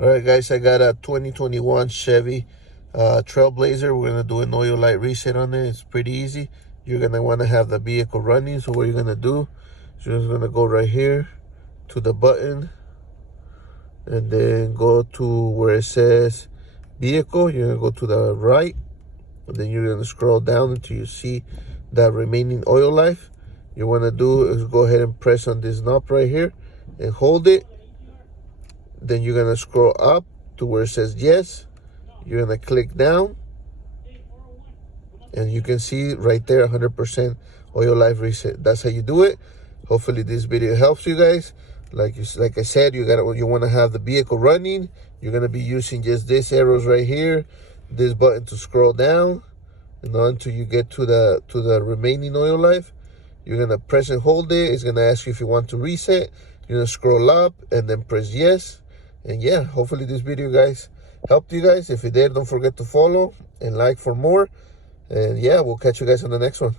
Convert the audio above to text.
All right, guys, I got a 2021 Chevy Trailblazer. We're gonna do an oil light reset on it. It's pretty easy. You're gonna want to have the vehicle running. So what you're gonna do is you're just gonna go right here to the button, and then go to where it says vehicle. You're gonna go to the right, and then you're gonna scroll down until you see that remaining oil life. You wanna do is go ahead and press on this knob right here and hold it. Then you're gonna scroll up to where it says yes. You're gonna click down, and you can see right there 100% oil life reset. That's how you do it. Hopefully this video helps you guys. Like I said, you want to have the vehicle running. You're gonna be using just these arrows right here, this button to scroll down, and until you get to the remaining oil life. You're gonna press and hold it. It's gonna ask you if you want to reset. You're gonna scroll up and then press yes. And yeah, hopefully this video, guys, helped you guys. If it did, don't forget to follow and like for more. And yeah, we'll catch you guys on the next one.